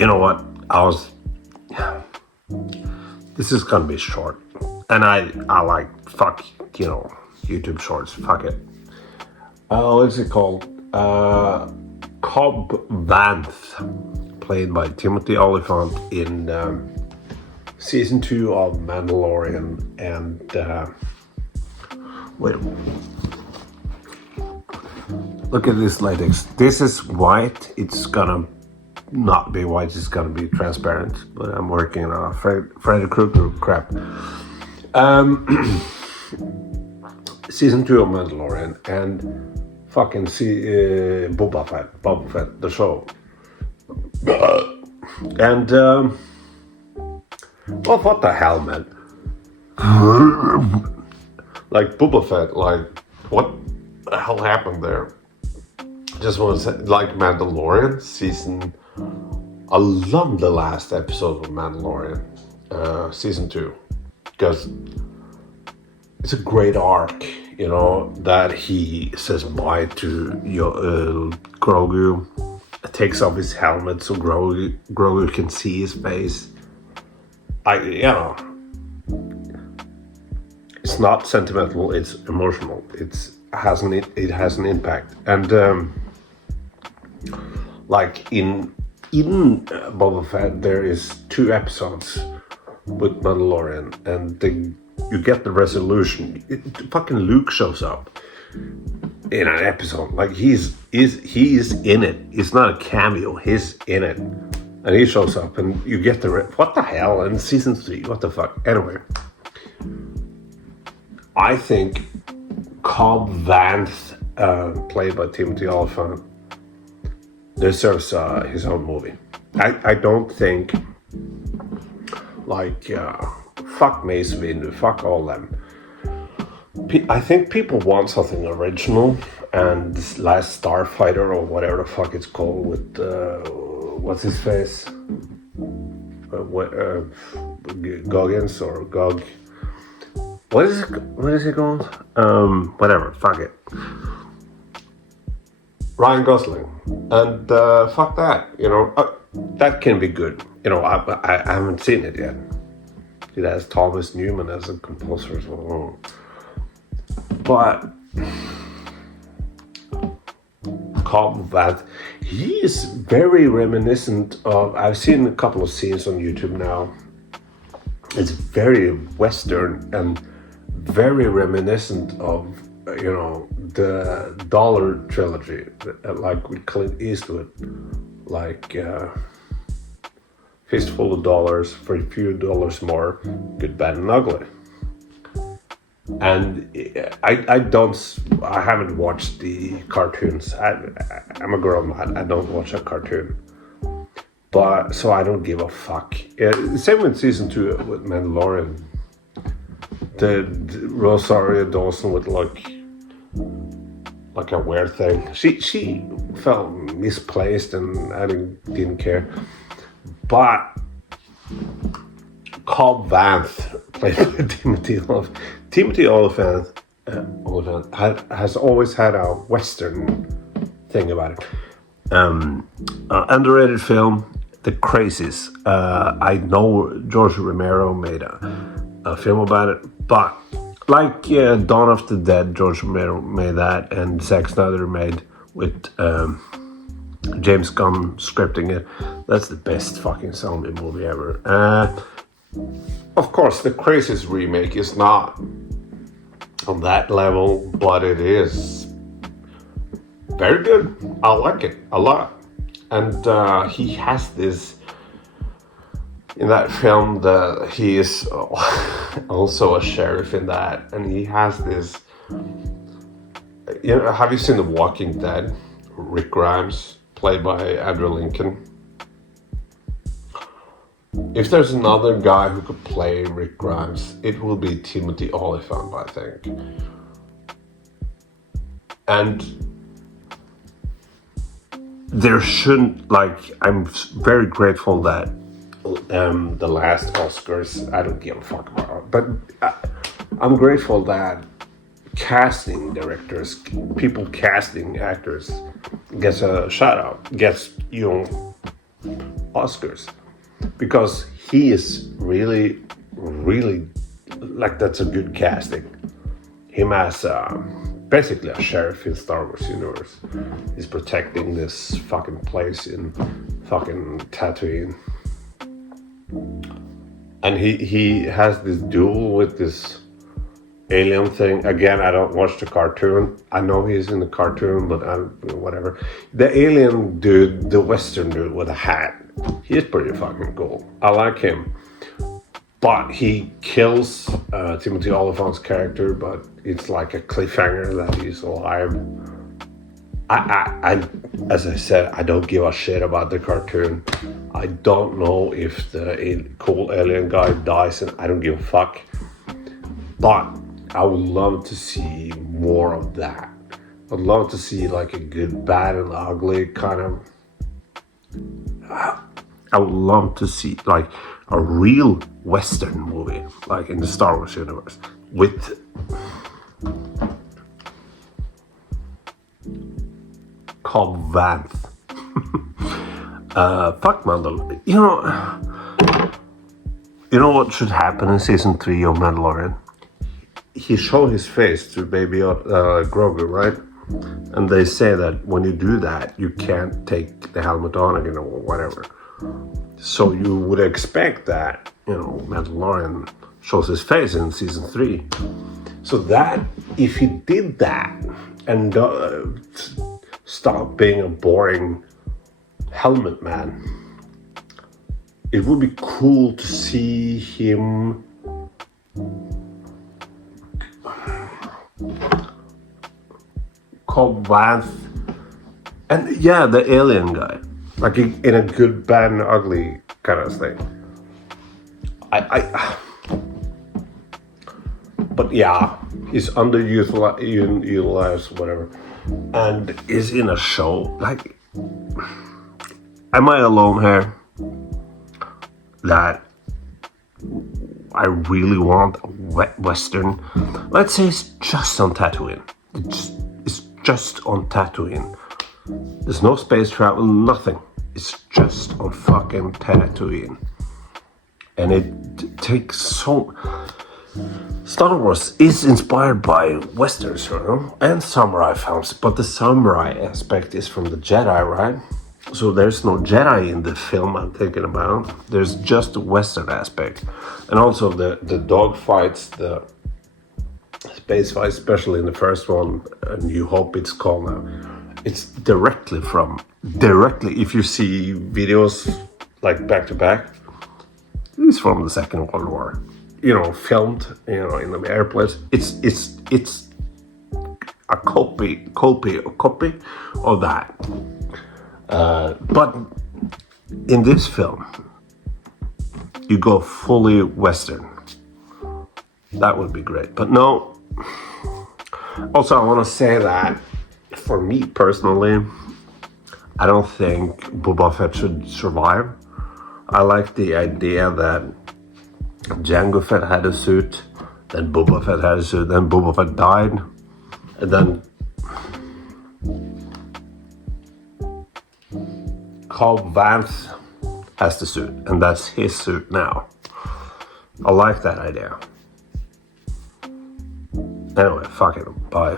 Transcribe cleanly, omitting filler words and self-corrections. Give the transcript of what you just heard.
you know what? This is gonna be short, and I like fuck YouTube Shorts. Fuck it. What's it called? Cobb Vanth, played by Timothy Olyphant in season 2 of Mandalorian, and wait. Look at this latex. This is white. It's gonna not be white. It's gonna be transparent. But I'm working on a Freddy Krueger crap. Season 2 of Mandalorian and fucking Boba Fett, the show. And well, what the hell, man? Like Boba Fett, like what the hell happened there? Just want to say, like Mandalorian season. I love the last episode of Mandalorian, season 2, because it's a great arc. You know, that he says bye to Grogu, takes off his helmet so Grogu can see his face. It's not sentimental, it's emotional. It has an impact. And like in Boba Fett, there is 2 episodes with Mandalorian, and you get the resolution. Fucking Luke shows up in an episode. Like he's in it. It's not a cameo. He's in it, and he shows up, and you get what the hell? And season 3, what the fuck? Anyway, I think Cobb Vanth, played by Timothy Olyphant, deserves his own movie. I don't think like. Fuck Mace Windu, fuck all them. I think people want something original, and this Last Starfighter or whatever the fuck it's called with what's his face, Goggins or Gog. What is it called? Whatever. Fuck it. Ryan Gosling, and fuck that. That can be good. I haven't seen it yet. It has Thomas Newman as a composer as well. But Cobb Vanth, he is very reminiscent of. I've seen a couple of scenes on YouTube now. It's very Western and very reminiscent of the Dollar trilogy, like with Clint Eastwood, like. Fistful of dollars for a few dollars more, Good, Bad, and Ugly. And I haven't watched the cartoons. I'm a girl man. I don't watch a cartoon, but so I don't give a fuck. Same with season 2 with Mandalorian. The Rosario Dawson with like a weird thing. She felt misplaced, and I didn't care. But Cobb Vanth, played by Timothy Olyphant, has always had a Western thing about it. Underrated film, The Crazies. I know George Romero made a film about it, but like Dawn of the Dead, George Romero made that, and Zack Snyder made with James Gunn scripting it. That's the best fucking zombie movie ever. Of course, the Crazies remake is not on that level, but it is very good. I like it a lot. And he has this in that film that he is also a sheriff in that, and he has this. Have you seen The Walking Dead? Rick Grimes, played by Andrew Lincoln. If there's another guy who could play Rick Grimes, it will be Timothy Olyphant, I think. And there shouldn't, I'm very grateful that the last Oscars, I don't give a fuck about it, but I'm grateful that casting directors, people casting actors, gets a shout out, gets, Oscars because he is really, really like that's a good casting. Him as basically a sheriff in Star Wars universe. He's protecting this fucking place in fucking Tatooine. And he has this duel with this alien thing. Again, I don't watch the cartoon. I know he's in the cartoon, but whatever. The alien dude, the Western dude with a hat, he's pretty fucking cool. I like him. But he kills Timothy Olyphant's character, but it's like a cliffhanger that he's alive. I as I said, I don't give a shit about the cartoon. I don't know if the cool alien guy dies, and I don't give a fuck. But I would love to see more of that. I'd love to see like a good, bad, and ugly kind of. I would love to see like a real Western movie, like in the Star Wars universe, with Cobb Vanth. Fuck Mandalorian. You know what should happen in season 3 of Mandalorian? He showed his face to Baby Grogu, right? And they say that when you do that, you can't take the helmet on again or whatever. So you would expect that, Mandalorian shows his face in season 3. So that, if he did that and stop being a boring helmet man, it would be cool to see him Cobb Vanth and the alien guy, like in a good, bad, and ugly kind of thing. But yeah, he's underutilized, whatever, and is in a show. Like, am I alone here that I really want a Western? Let's say it's just on Tatooine. It's just on Tatooine. There's no space travel, nothing. It's just on fucking Tatooine. And it takes so... Star Wars is inspired by Westerns, and samurai films, but the samurai aspect is from the Jedi, right? So there's no Jedi in the film I'm thinking about. There's just the Western aspect. And also the dog fights, the space fights, especially in the first one, and New Hope it's called now. It's directly, if you see videos like back to back, it's from the Second World War. Filmed, in the airplanes. It's a copy of that. But in this film, you go fully Western. That would be great. But no. Also, I want to say that for me personally, I don't think Boba Fett should survive. I like the idea that Jango Fett had a suit, then Boba Fett had a suit, then Boba Fett died, and then Cobb Vanth has the suit, and that's his suit now. I like that idea. Anyway, fuck it, bye.